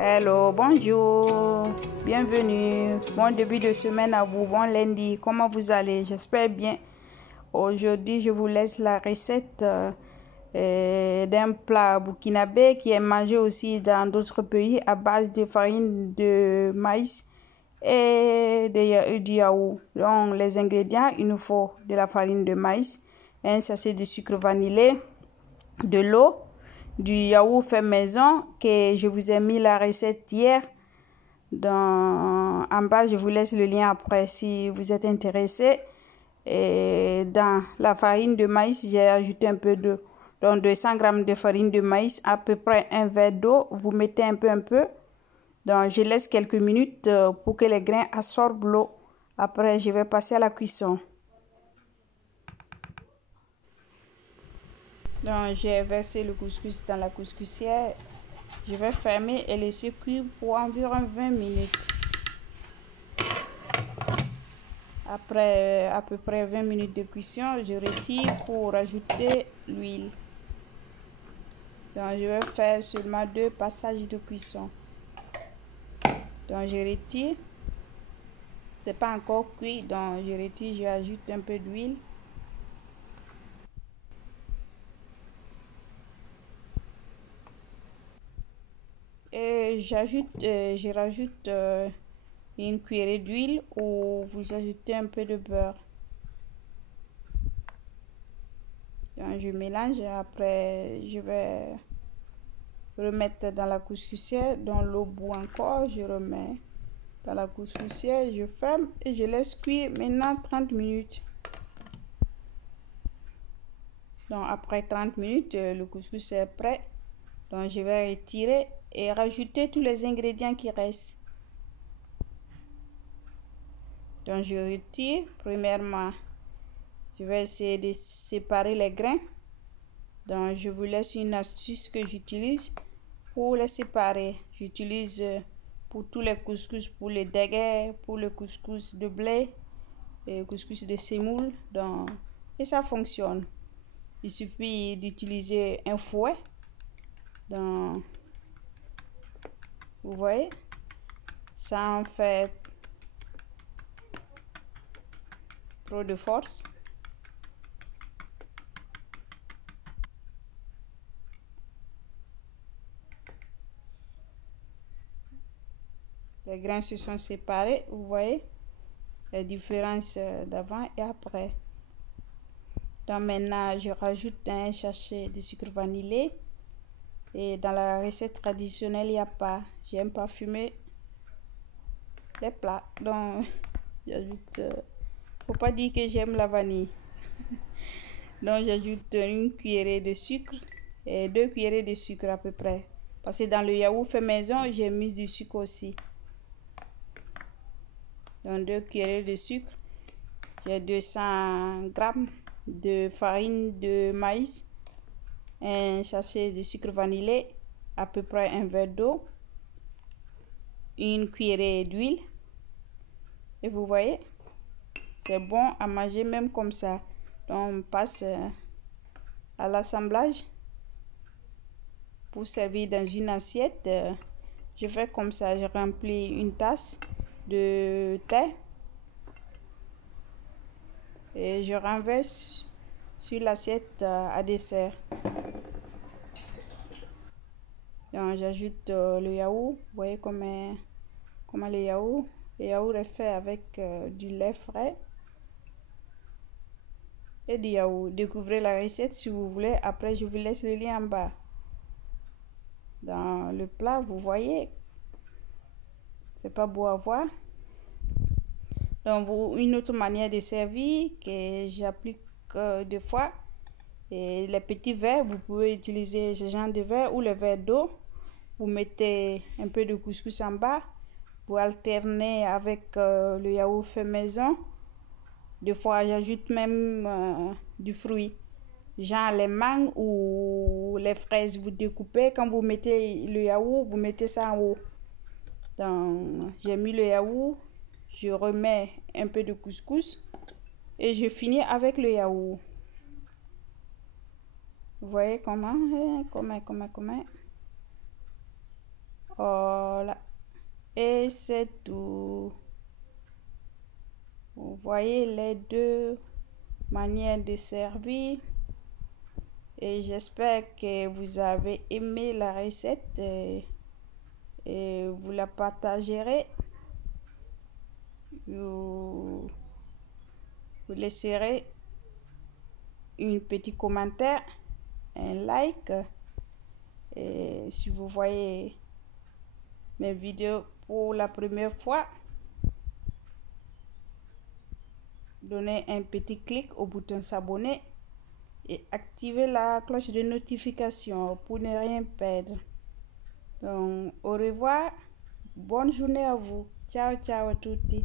Hello, bonjour, bienvenue, bon début de semaine à vous, bon lundi, comment vous allez? J'espère bien. Aujourd'hui, je vous laisse la recette d'un plat burkinabé qui est mangé aussi dans d'autres pays à base de farine de maïs et du yaourt. Donc, les ingrédients, il nous faut de la farine de maïs, un sachet de sucre vanillé, de l'eau, du yaourt fait maison que je vous ai mis la recette hier en bas. Je vous laisse le lien après si vous êtes intéressé. Et dans la farine de maïs, j'ai ajouté un peu d'eau. Donc 200 g de farine de maïs, à peu près un verre d'eau. Vous mettez un peu. Donc je laisse quelques minutes pour que les grains absorbent l'eau. Après, je vais passer à la cuisson. Donc j'ai versé le couscous dans la couscoussière. Je vais fermer et laisser cuire pour environ 20 minutes. Après à peu près 20 minutes de cuisson, je retire pour rajouter l'huile. Donc je vais faire seulement 2 passages de cuisson. Donc je retire. C'est pas encore cuit, donc je retire, j'ajoute un peu d'huile. Et je rajoute une cuillerée d'huile ou vous ajoutez un peu de beurre. Donc je mélange et après je vais remettre dans la couscoussière. Dans l'eau bout encore, je remets dans la couscoussière, je ferme et je laisse cuire maintenant 30 minutes. Donc après 30 minutes, le couscous est prêt. Donc je vais retirer et rajouter tous les ingrédients qui restent. Donc je retire. Premièrement, je vais essayer de séparer les grains. Donc je vous laisse une astuce que j'utilise pour les séparer. J'utilise pour tous les couscous, pour les dégués, pour le couscous de blé et couscous de semoule. Donc, et ça fonctionne. Il suffit d'utiliser un fouet. Donc, vous voyez, ça en fait trop de force. Les grains se sont séparés, vous voyez la différence d'avant et après. Donc maintenant, je rajoute un sachet de sucre vanillé. Et dans la recette traditionnelle, il n'y a pas. J'aime parfumer les plats. Donc, j'ajoute... faut pas dire que j'aime la vanille. Donc, j'ajoute une cuillerée de sucre et 2 cuillerées de sucre à peu près. Parce que dans le yaourt fait maison, j'ai mis du sucre aussi. Donc, 2 cuillerées de sucre. J'ai 200 g de farine de maïs. Un sachet de sucre vanillé, à peu près un verre d'eau, une cuillerée d'huile. Et vous voyez, c'est bon à manger même comme ça. Donc on passe à l'assemblage pour servir dans une assiette. Je fais comme ça, je remplis une tasse de thé et je renverse sur l'assiette à dessert. Donc j'ajoute le yaourt. Vous voyez comment le yaourt est fait avec du lait frais et du yaourt. Découvrez la recette si vous voulez. Après, je vous laisse le lien en bas. Dans le plat, vous voyez, c'est pas beau à voir. Donc une autre manière de servir que j'applique des fois, et les petits verres, vous pouvez utiliser ce genre de verre ou le verre d'eau. Vous mettez un peu de couscous en bas. Vous alternez avec le yaourt fait maison. Des fois, j'ajoute même du fruit, genre les mangues ou les fraises. Vous découpez, quand vous mettez le yaourt, vous mettez ça en haut. Donc, j'ai mis le yaourt, je remets un peu de couscous et je finis avec le yaourt. Vous voyez comment? Oh Et c'est tout. Vous voyez les deux manières de servir. Et j'espère que vous avez aimé la recette et vous la partagerez. Vous laisserez un petit commentaire, un like. Et si vous voyez mes vidéos pour la première fois, donnez un petit clic au bouton s'abonner et activez la cloche de notification pour ne rien perdre. Donc, au revoir. Bonne journée à vous. Ciao, ciao à tutti.